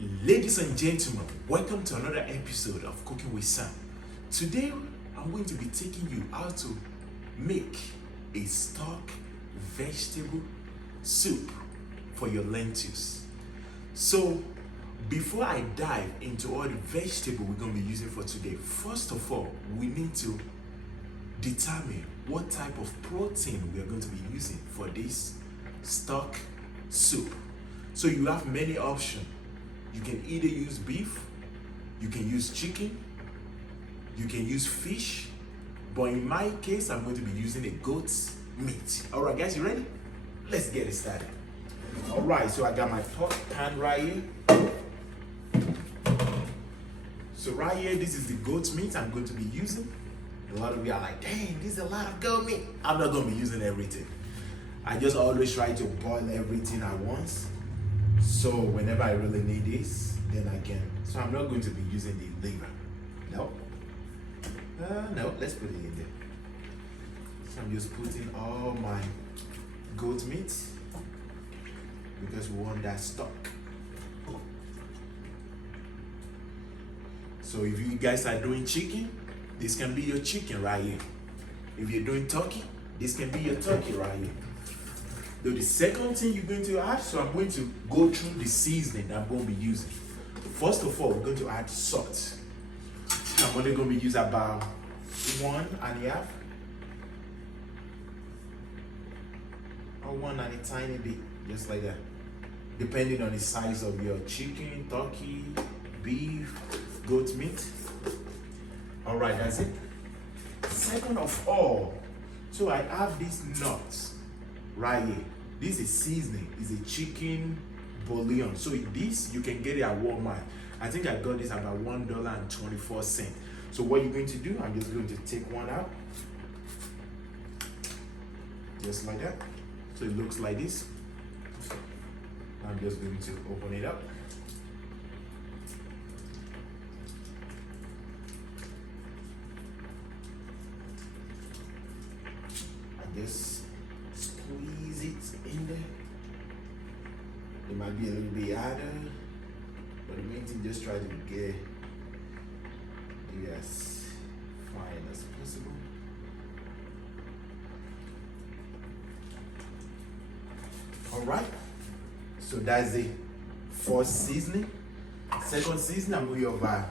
Ladies and gentlemen, welcome to another episode of Cooking with Sam. Today, I'm going to be taking you how to make a stock vegetable soup for your lentils. So, before I dive into all the vegetable we're going to be using for today, first of all, we need to determine what type of protein we are going to be using for this stock soup. So you have many options. You can either use beef, you can use chicken, you can use fish, but in my case, I'm going to be using a goat's meat. All right, guys, you ready? Let's get it started. All right, so I got my pot pan right here. So right here, this is the goat's meat I'm going to be using. A lot of you are like, dang, this is a lot of goat meat. I'm not going to be using everything. I just always try to boil everything at once. So whenever I really need this, then I can. So I'm not going to be using the liver. No. No, let's put it in there. So I'm just putting all my goat meat because we want that stock. So if you guys are doing chicken, this can be your chicken right here. If you're doing turkey, this can be your turkey right here. Though the second thing you're going to add, so I'm going to go through the seasoning that I'm going to be using. First of all, we're going to add salt. I'm only going to be using about 1.5 or 1 and a tiny bit, just like that. Depending on the size of your chicken, turkey, beef, goat meat. All right, that's it. Second of all, so I have these nuts right here. This is seasoning. It's a chicken bouillon. So this you can get it at Walmart. I think I got this about $1.24. So what you're going to do, I'm just going to take one out. Just like that. So it looks like this. I'm just going to open it up. I just squeeze it in there. It might be a little bit harder, but the main thing, just try to get it as fine as possible. All right, so that's the first seasoning. Second seasoning, I'm going over.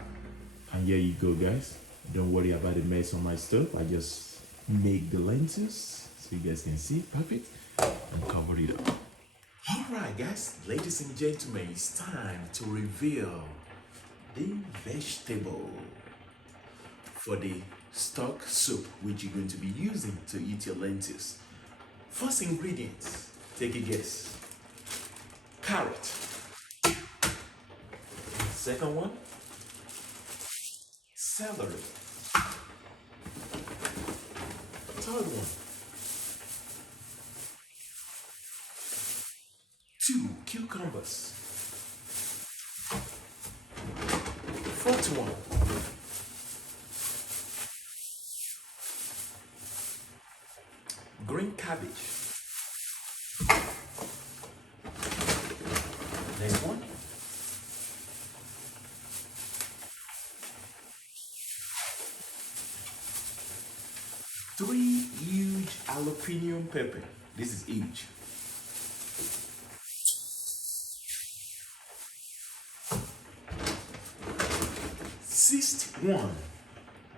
And here you go, guys. Don't worry about the mess on my stove. I just make the lentils so you guys can see. Perfect. And cover it up. All right, guys, ladies and gentlemen, it's time to reveal the vegetable for the stock soup which you're going to be using to eat your lentils. First ingredients, take a guess. Carrot. Second one, celery. Third one, 2 cucumbers. Fourth one, green cabbage. Next one, three huge jalapeno pepper. This is huge. Sixth one,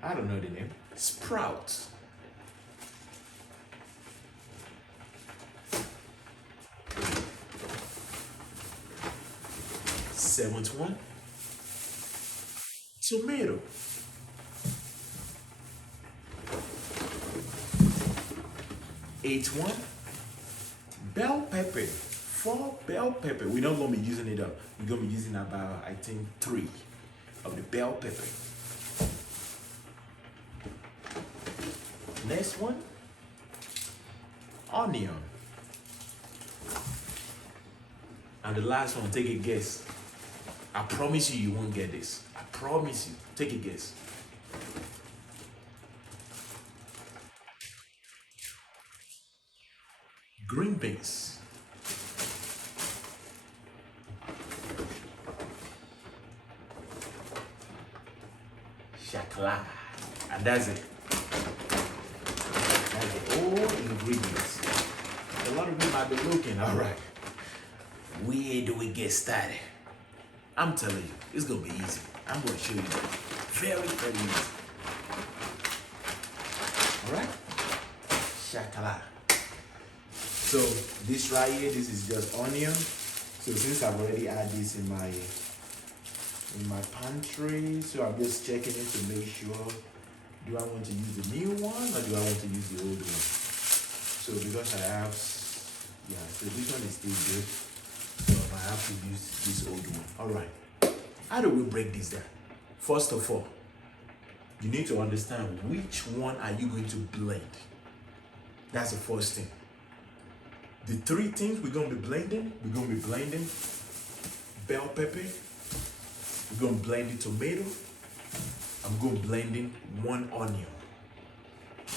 I don't know the name, sprout. Seventh one, tomato. Eighth one, bell pepper. 4 bell pepper. We're not going to be using it up. We're going to be using about, I think, 3 of the bell pepper. Next one, onion. And the last one, take a guess. I promise you, you won't get this. I promise you. Take a guess. Green beans. Shakla. And that's it. That's the all ingredients. A lot of you might be looking, all right, where do we get started? I'm telling you, it's gonna be easy. I'm gonna show you very, very easy. All right? Shakala. So this right here, this is just onion. So since I've already added this in my pantry, so I'm just checking it to make sure, do I want to use the new one or do I want to use the old one? So because I have, yeah, so this one is still good. So I have to use this old one. All right. How do we break this down? First of all, you need to understand which one are you going to blend. That's the first thing. The three things we're going to be blending bell pepper, we're going to blend the tomato, I'm going to blend in one onion.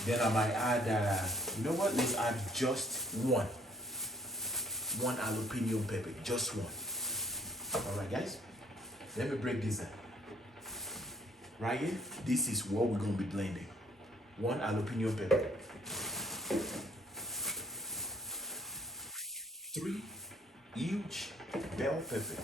Then I might add, you know what, let's add just one jalapeno pepper, just one. All right, guys, let me break this down. Right here, this is what we're going to be blending. One jalapeno pepper. 3 huge bell pepper.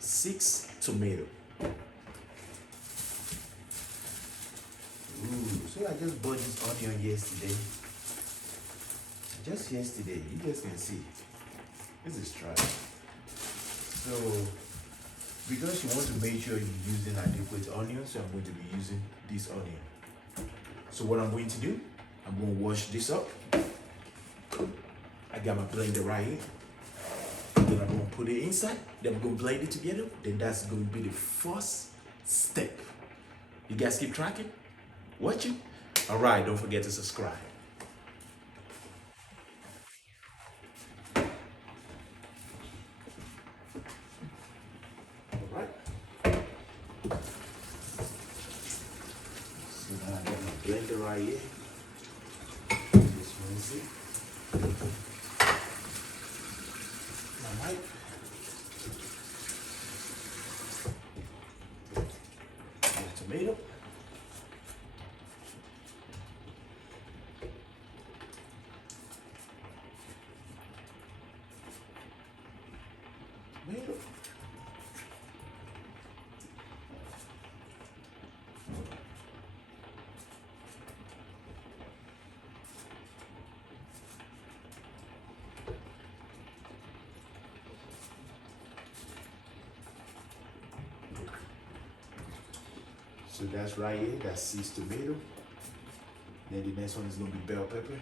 6 tomato. So I just bought this onion yesterday. Just yesterday, you guys can see. This is dry. So, because you want to make sure you're using adequate onion, so I'm going to be using this onion. So what I'm going to do, I'm going to wash this up. I got my blender right here. Then I'm going to put it inside. Then we're going to blend it together. Then that's going to be the first step. You guys keep tracking? Watching? All right, don't forget to subscribe. All right. So now I got my blender right here. Just rinse it. My knife. Tomato. Tomato. So that's right here, that's 6 tomato. Then the next one is gonna be bell pepper.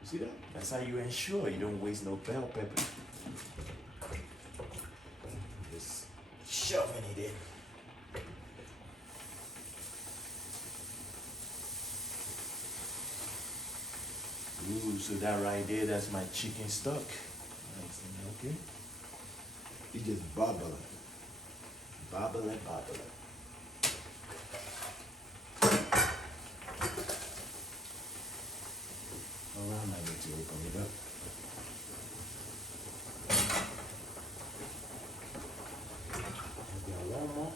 You see that? That's how you ensure you don't waste no bell pepper. Just shoving it in. Ooh, so that right there, that's my chicken stock. Okay. It's just bubbling. Bubbling, bubbling. Alright, I need to open it up. Got one more.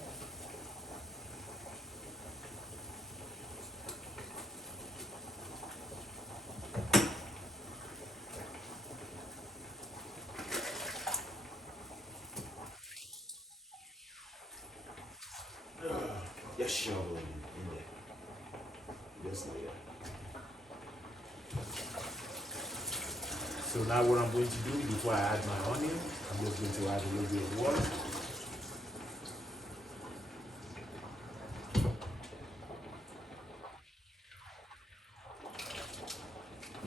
Just shovel it in there. Just like that. So now what I'm going to do before I add my onion, I'm just going to add a little bit of water.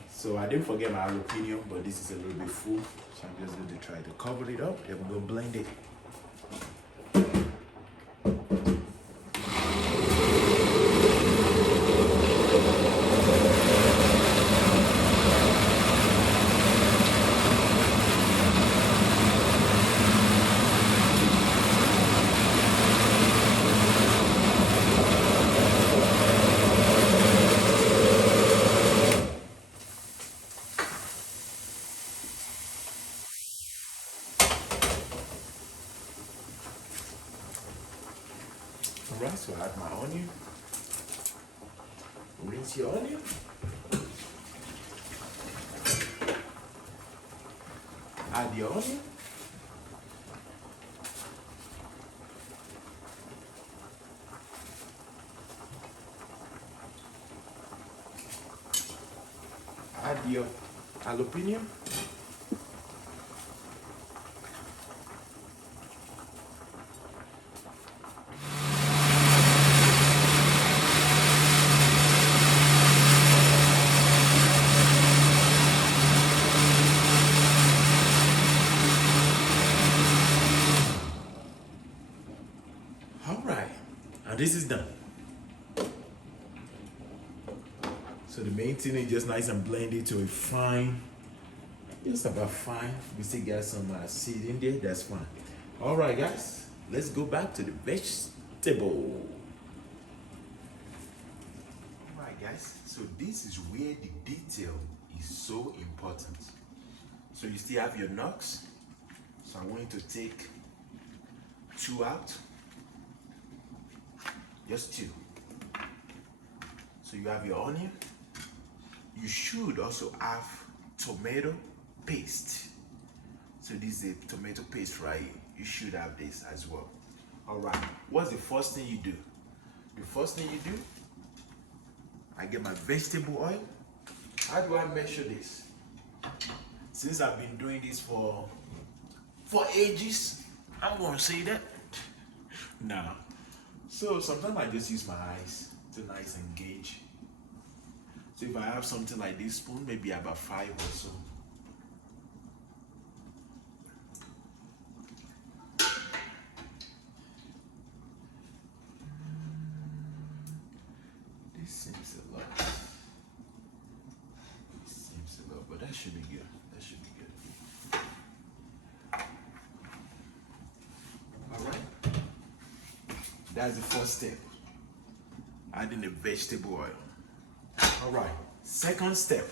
So I didn't forget my jalapeno, but this is a little bit full. So I'm just going to try to cover it up. Then we're going to blend it. Alright, so I add my onion. Rinse your onion. Add your onion. Add your jalapeno. Alright, and this is done. So the main thing is just nice and blended to a fine, just about fine. We still got some seed in there, that's fine. Alright guys, let's go back to the vegetable. Alright guys, so this is where the detail is so important. So you still have your nuts. So I'm going to take 2 out. Just 2. So you have your onion. You should also have tomato paste. So this is a tomato paste, right? You should have this as well. All right, what's the first thing you do? The first thing you do, I get my vegetable oil. How do I measure this? Since I've been doing this for ages, I'm gonna say that. Nah. So sometimes I just use my eyes to nice and gauge. So if I have something like this spoon, maybe about 5 or so. This seems a lot. This seems a lot, but that should be good. That should be good. All right. That's the first step. Adding the vegetable oil. All right, second step,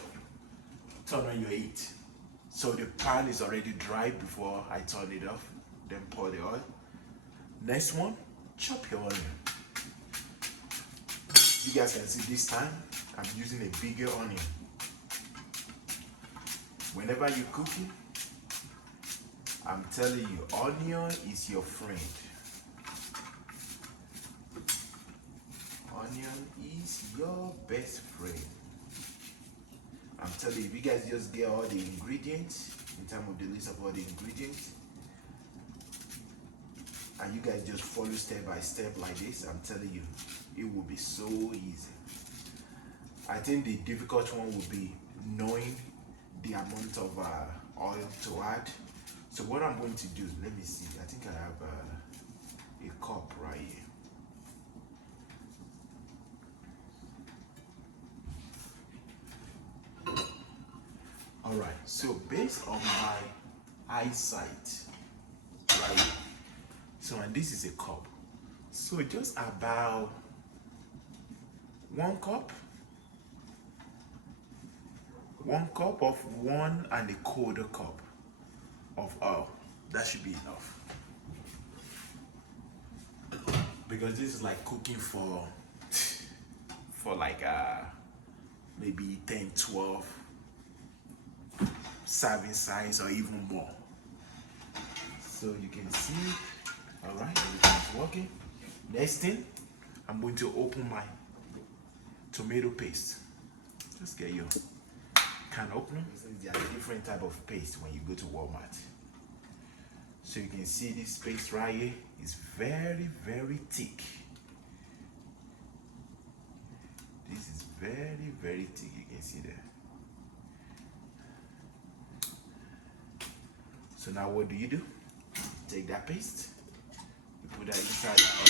turn on your heat. So the pan is already dry before I turn it off, then pour the oil. Next one, chop your onion. You guys can see this time, I'm using a bigger onion. Whenever you're cooking, I'm telling you, onion is your friend. Onion is your best friend. I'm telling you, if you guys just get all the ingredients, in terms of the list of all the ingredients, and you guys just follow step by step like this, I'm telling you, it will be so easy. I think the difficult one will be knowing the amount of oil to add. So what I'm going to do, let me see, I think I have a cup right here. All right, so based on my eyesight, right, so and this is a cup, so just about 1 cup of 1¼ cup of oil, that should be enough, because this is like cooking for like maybe 10-12 serving size or even more. So you can see, all right, everything's working. Next thing, I'm going to open my tomato paste. Just get your can opener. There are different type of paste when you go to Walmart. So you can see this paste right here is very, very thick. This is very, very thick. You can see that. So now what do? Take that paste, you put that inside the oil.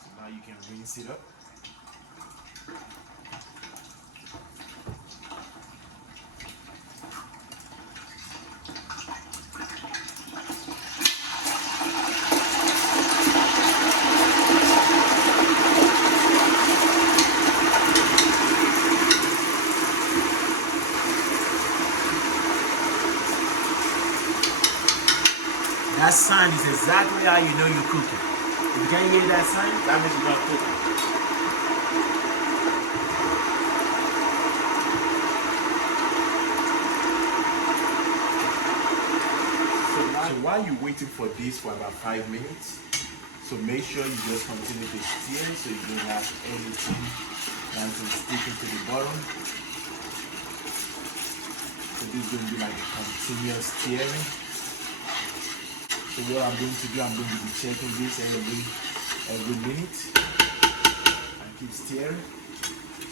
So now you can rinse it up. That sign is exactly how you know you're cooking. If you can't hear that sign, that means you're not cooking. So while you're waiting for this for about 5 minutes, so make sure you just continue to stir so you don't have anything that's sticking to the bottom. So this is going to be like a continuous stirring. So what I'm going to do, I'm going to be checking this every minute and keep stirring.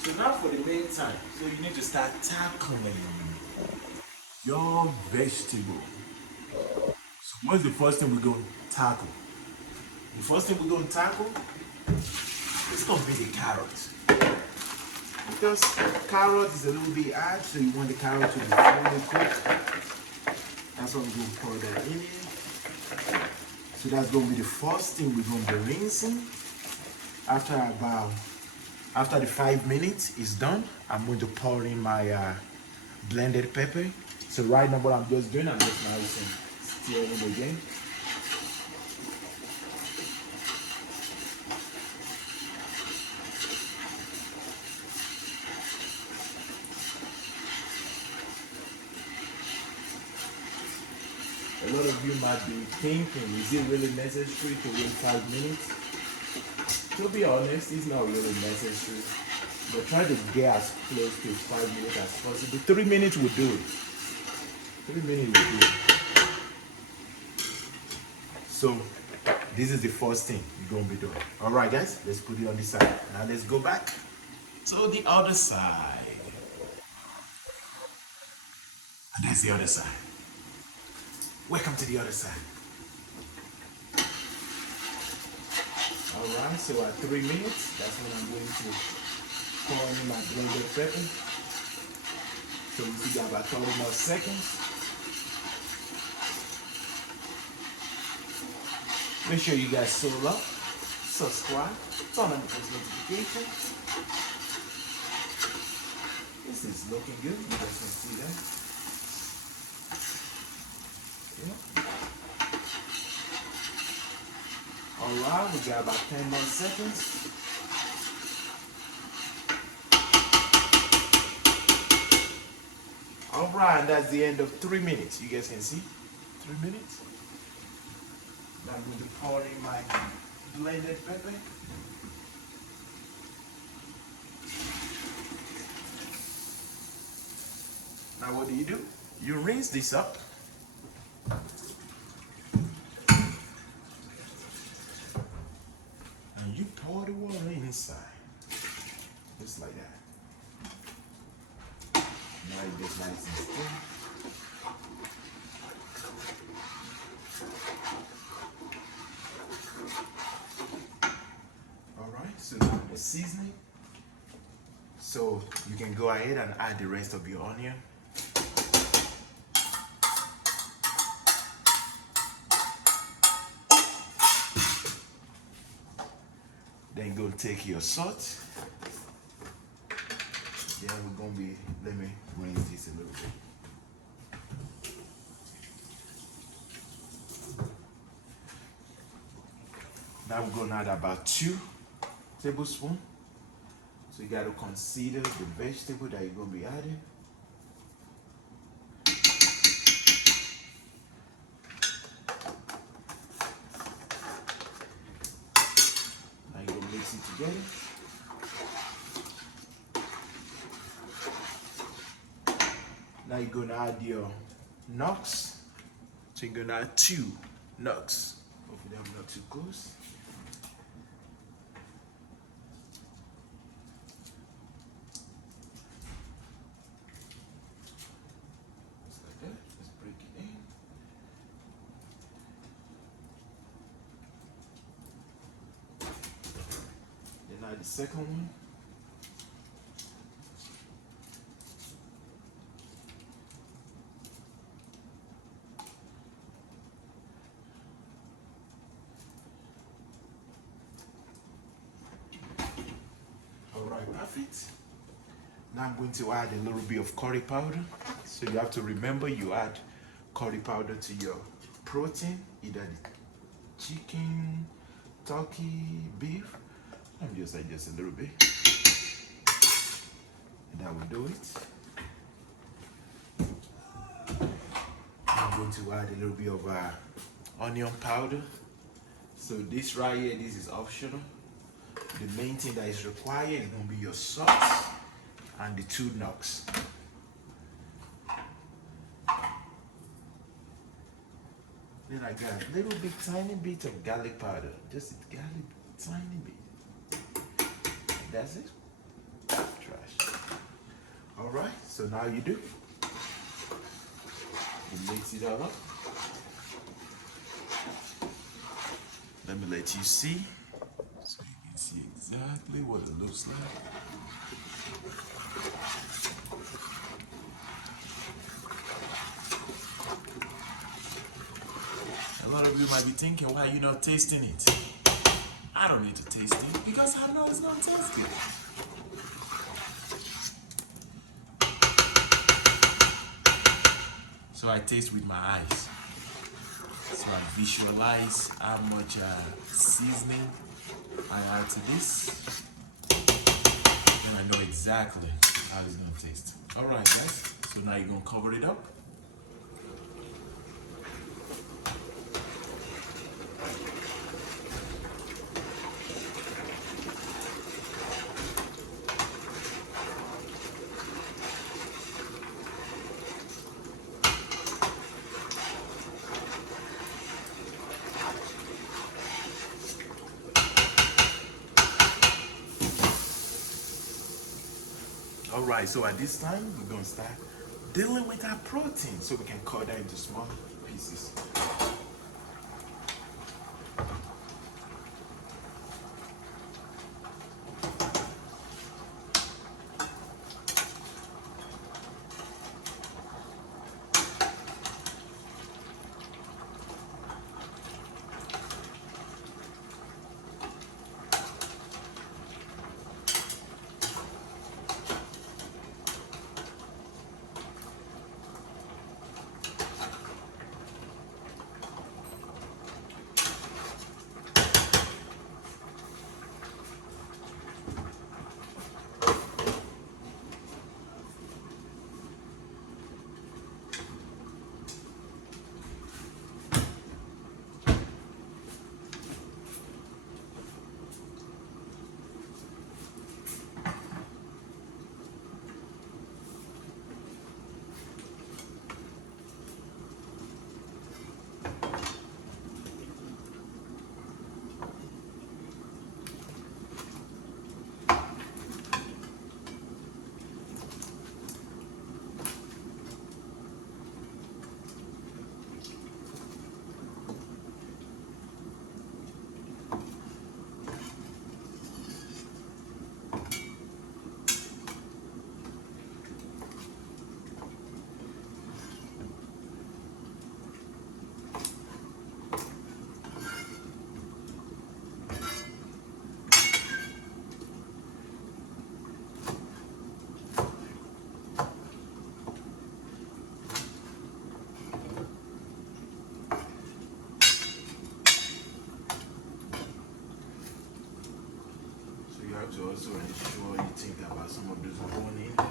So now for the main time, so you need to start tackling your vegetable. So what's the first thing we're going to tackle? The first thing we're going to tackle is going to be the carrot. Because carrot is a little bit hard, so you want the carrot to be fully cooked. That's what we're going to pour that in here. So that's going to be the first thing we're going to be rinsing. After the 5 minutes is done, I'm going to pour in my blended pepper. So right now what I'm just doing, I'm just now stirring it again. A lot of you might be thinking, is it really necessary to wait 5 minutes? To be honest, it's not really necessary. But try to get as close to 5 minutes as possible. 3 minutes will do it. 3 minutes will do it. So, this is the first thing you're going to be doing. Alright guys, let's put it on this side. Now let's go back to the other side. And that's the other side. Welcome to the other side. Alright, so at 3 minutes, that's when I'm going to pour in my blended pepper. So we still got about 30 more seconds. Make sure you guys soul up, subscribe, turn on the post notification. This is looking good, you guys can see that. Yeah. Alright, we got about 10 more seconds. Alright, and that's the end of 3 minutes. You guys can see 3 minutes. Now I'm going to pour in my blended pepper. Now what do? You rinse this up. And you pour the water inside. Just like that. Now it gets nice and still. Alright, so now the seasoning. So you can go ahead and add the rest of your onion. Then go take your salt. Then we're gonna be, let me rinse this a little bit. Now we're gonna add about 2 tablespoons. So you gotta consider the vegetable that you're gonna be adding. Now you're gonna mix it together. Now you're gonna add your nuts. So you're gonna add 2 nuts. Hopefully I'm not too close. Just like that. Let's break it in. Then add the second one. Perfect. Now I'm going to add a little bit of curry powder. So you have to remember you add curry powder to your protein, either the chicken, turkey, beef. I'm just adjust a little bit. And that will do it. I'm going to add a little bit of onion powder. So this right here, this is optional. The main thing that is required is going to be your salt and the 2 nuts. Then I got a little bit, tiny bit of garlic powder. Just a garlic, tiny bit. And that's it. Trash. All right, so now you do. You mix it all up. Let me let you see, so you can see exactly what it looks like. A lot of you might be thinking, why are you not tasting it? I don't need to taste it because I know it's gonna taste good. So I taste with my eyes. So I visualize how much seasoning I add to this, and I know exactly how it's gonna taste. All right, guys. So now you're gonna cover it up. All right, so at this time, we're gonna start dealing with our protein so we can cut that into small pieces. To also ensure you think about some of those going in there.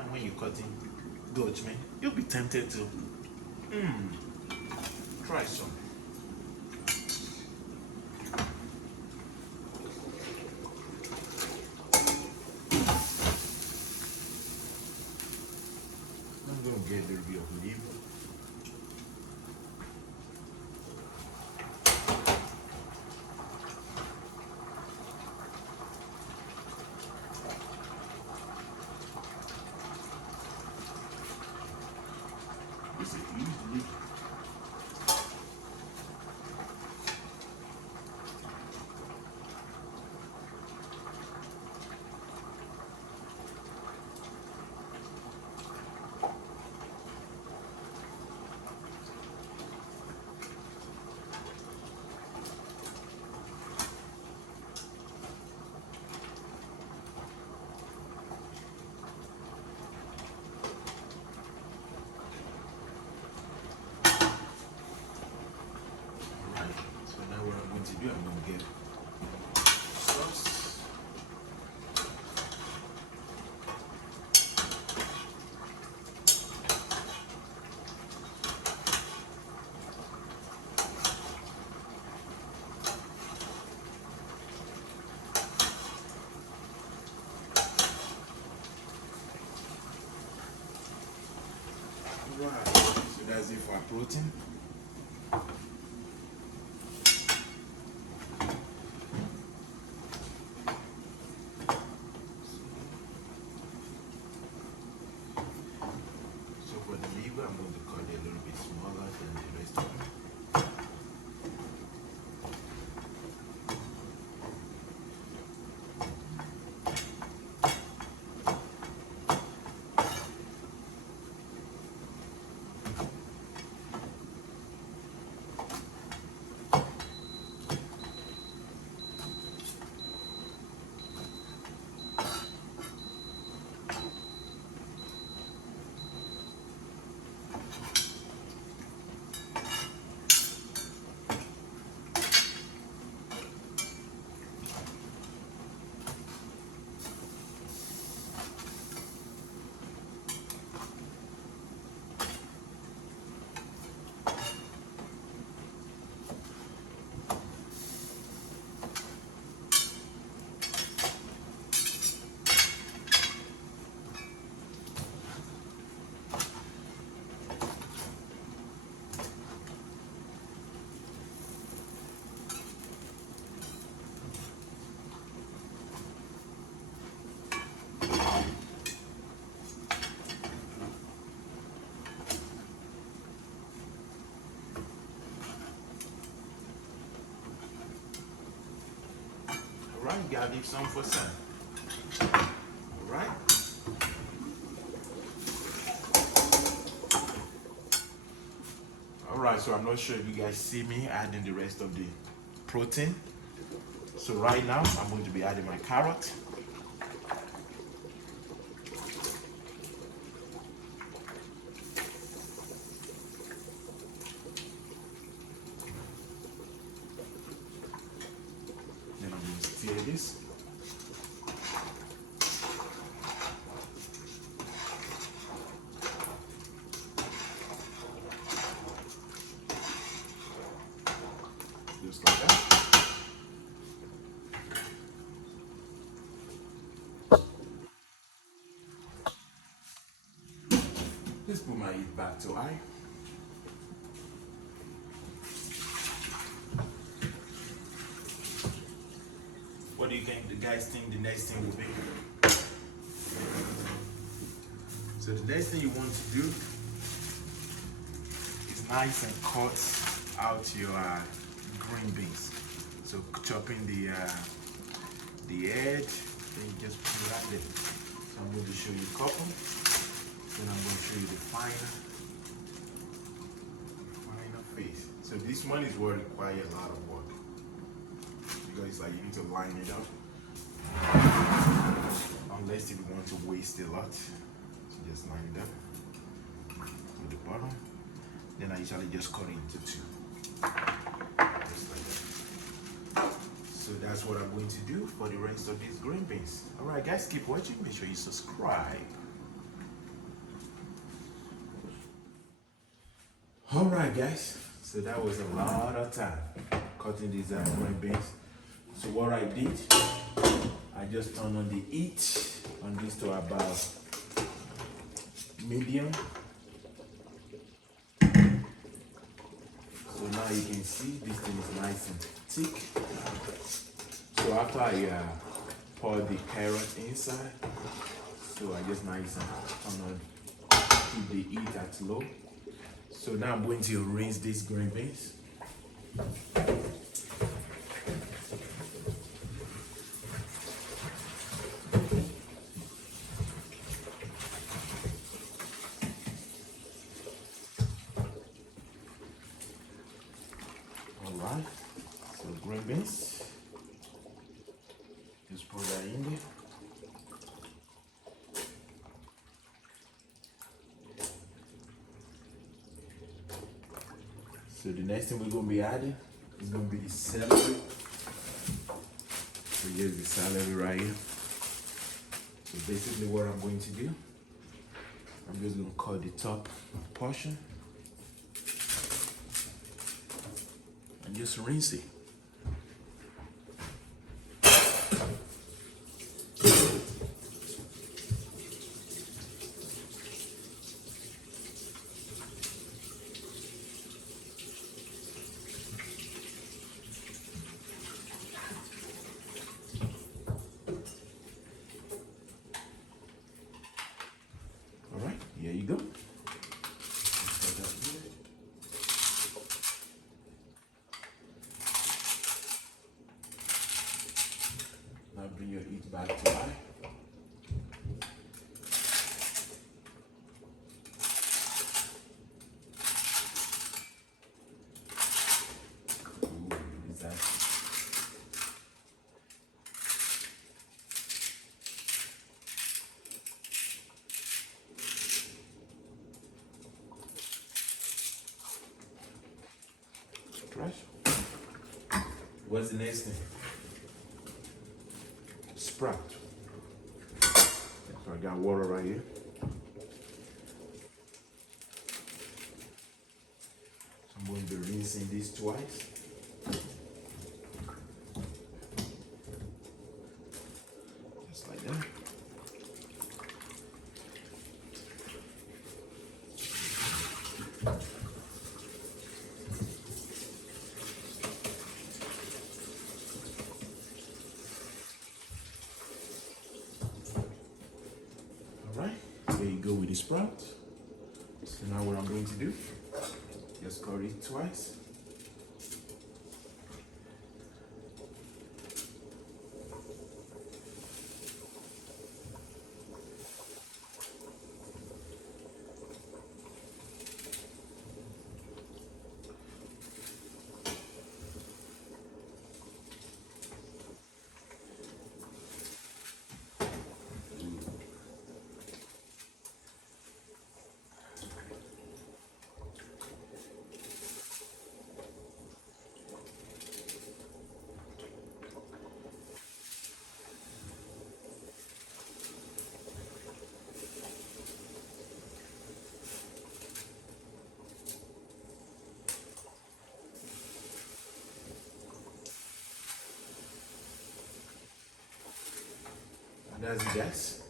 And when you're cutting goat meat, you'll be tempted to try some. I'm going to get a little bit of liver. This is easy. So now what I'm going to do, I'm going to get sauce. Right, so that's it for our protein. So for the liver, I'm going to cut it a little bit smaller than the rest of it. Alright, you gotta leave some for Sam. Alright? Alright, so I'm not sure if you guys see me adding the rest of the protein. So right now, I'm going to be adding my carrot. Then I'm going to stir this. Just like that. Let's put my heat back to high. What do you think the guys think the next thing will be? So the next thing you want to do is nice and cut out your green beans. So chopping the edge, then you just put it right there. So I'm going to show you a couple. Then I'm going to show you the final face. So this one is what requires a lot of work. Because it's like you need to line it up. Unless if you want to waste a lot. So just line it up to the bottom. Then I usually just cut it into two. Just like that. So that's what I'm going to do for the rest of these green beans. Alright guys, keep watching. Make sure you subscribe. Alright guys, so that was a lot of time cutting these green beans. So what I did, I just turned on the heat on this to about medium. So now you can see this thing is nice and thick. So after I pour the carrot inside, so I just nice and turn on, keep the heat at low. So now I'm going to rinse these green beans. Alright, so green beans, just pour that in there. So the next thing we're going to be adding is going to be the celery. So here's the celery right here. So basically what I'm going to do, I'm just going to cut the top portion and just rinse it. Here you go. Now bring your heat back to high. Ooh, is that? Right. What's the next thing? Sprout. So I got water right here. So I'm going to be rinsing this twice. Just like that. There you go with the sprout. So now what I'm going to do, just cut it twice. That's it, guys.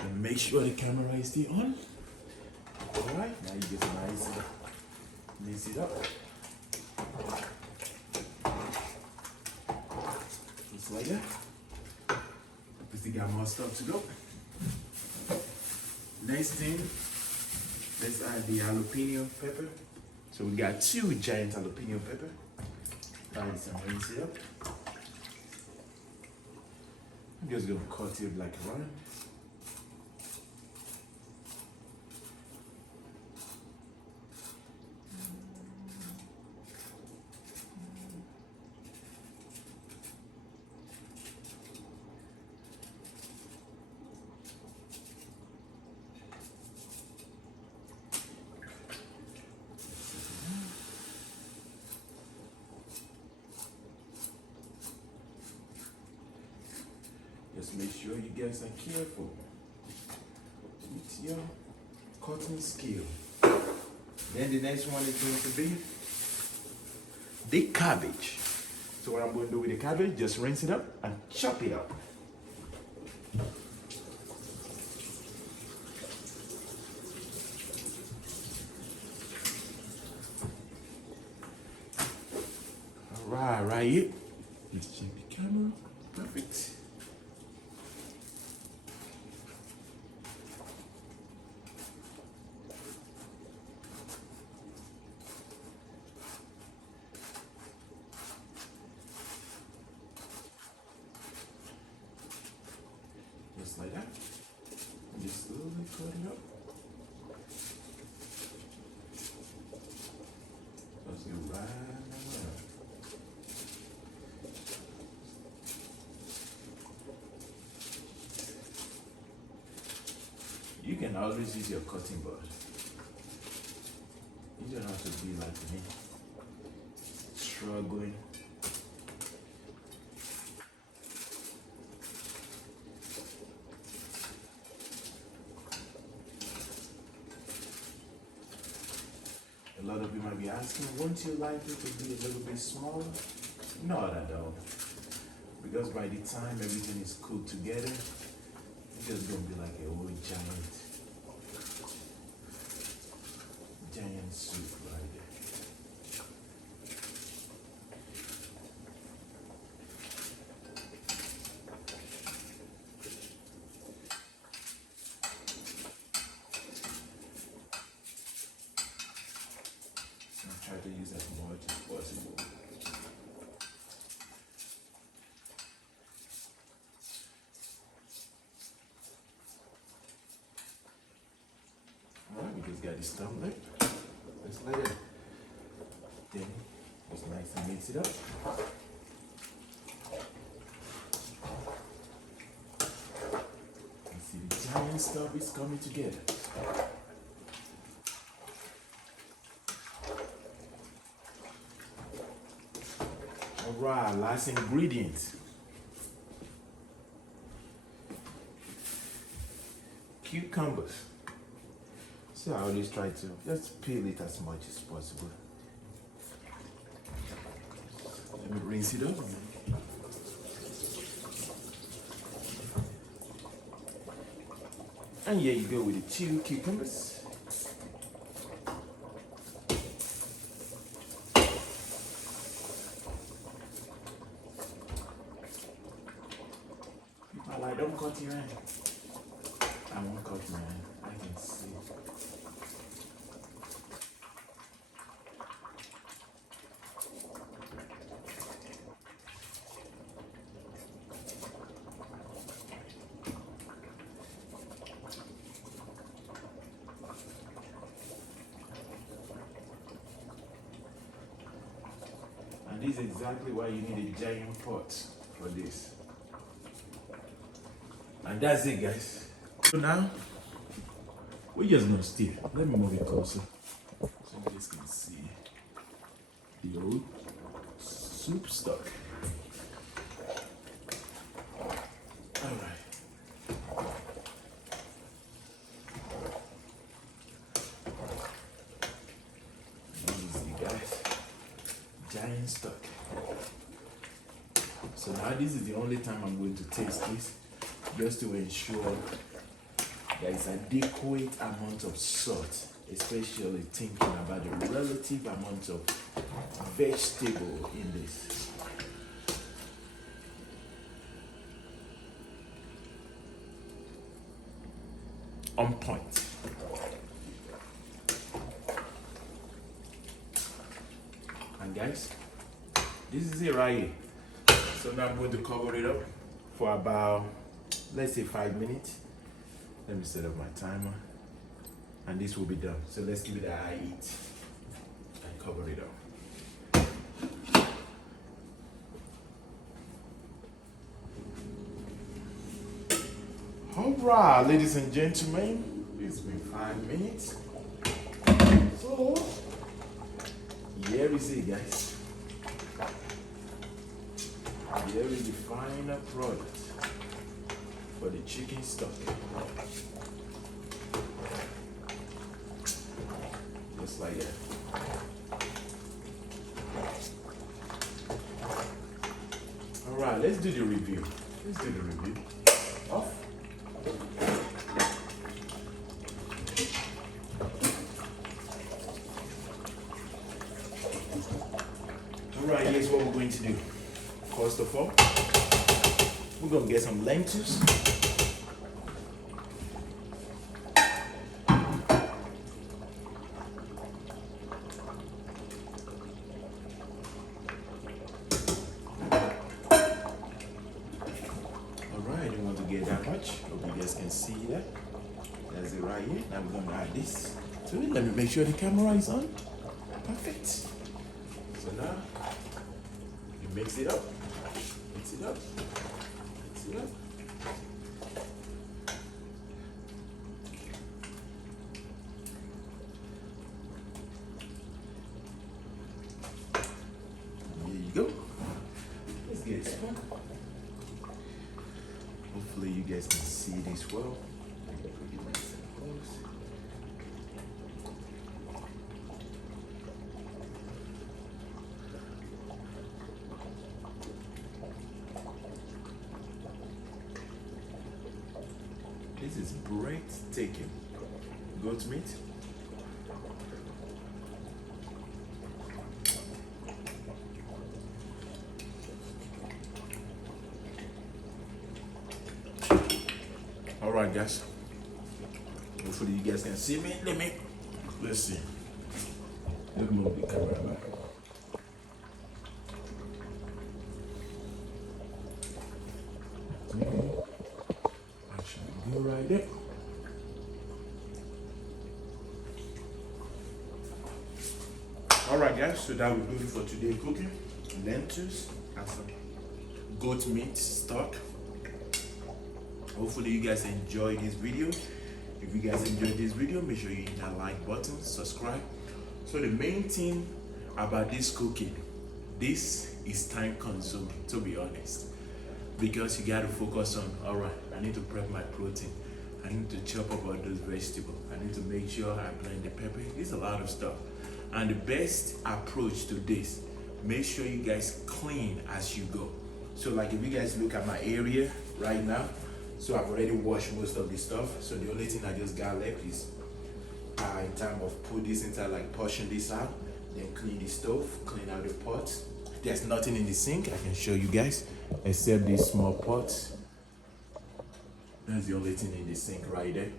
And make sure the camera is still on. Alright, now you just nicely mix it up. Just like that. We still got more stuff to go. Next thing, let's add the jalapeno pepper. So we got 2 giant jalapeno pepper. Add some, rinse it up. I'm just gonna cut it like a round. Just make sure you guys are careful with your cutting scale. Then the next one is going to be the cabbage. So what I'm going to do with the cabbage, just rinse it up and chop it up. All right here. Let's check the camera. Perfect. Just like that. And just slowly cut it up. Let's go right around. You can always use your cutting board. You don't have to be like me, struggling. A lot of you might be asking, won't you like it to be a little bit smaller? Not at all. Because by the time everything is cooked together, it's just gonna be like a whole giant soup right there. I'll try to use as much as possible. Alright, we just got this tumbler. Just like that. Then just nice and mix it up. You see the giant stuff is coming together. Alright, last ingredient. Cucumbers. So I always try to just peel it as much as possible. Let me rinse it up. And here you go with the 2 cucumbers. People are like, don't cut your hand. I won't cut my hand. I can see. And this is exactly why you need a giant pot for this. And that's it, guys. So now, we're just gonna stir. Let me move it closer so you guys can see the old soup stock. Alright. Easy, guys. Giant stock. So now this is the only time I'm going to taste this, just to ensure there is adequate amount of salt, especially thinking about the relative amount of vegetable in this. On point. And guys, this is it right here. So now I'm going to cover it up for about, let's say 5 minutes. Let me set up my timer. And this will be done. So let's give it a high heat and cover it up. Alright, ladies and gentlemen, it's been 5 minutes. So, here is it, guys. Here is the final product for the chicken stock. Just like Yeah. All right, let's do the review. Off. All right, here's what we're going to do. First of all, we're going to get some lentils. Get that much. Hope you guys can see that. That's it right here. Now we're gonna add this to it. Let me make sure the camera is on. Perfect. So now you mix it up. Mix it up. Mix it up. Here you go. Let's get it started. Hopefully you guys can see this well. This is breathtaking. Goat meat. All right, guys. Hopefully you guys can see me. Let's see. Let's move the camera back. Actually, go right there. All right, guys. So that will do it for today cooking. Lentils and some goat meat stock. Hopefully you guys enjoyed this video. If you guys enjoyed this video, make sure you hit that like button, subscribe. So the main thing about this cooking, this is time consuming, to be honest, because you got to focus on, all right, I need to prep my protein, I need to chop up all those vegetables, I need to make sure I blend the pepper. It's a lot of stuff, and the best approach to this, make sure you guys clean as you go. So like if you guys look at my area right now, so I've already washed most of the stuff. So the only thing I just got left is in time of put this inside, like portion this out, then clean the stove, clean out the pots. There's nothing in the sink I can show you guys except these small pots. That's the only thing in the sink right there.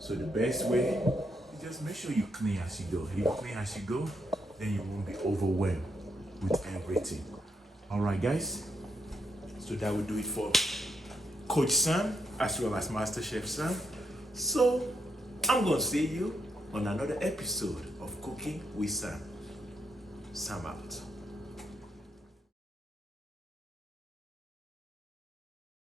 So the best way is just make sure you clean as you go. If you clean as you go, then you won't be overwhelmed with everything. All right, guys. So that will do it for Coach Sam as well as Master Chef Sam. So I'm going to see you on another episode of Cooking with Sam. Sam out.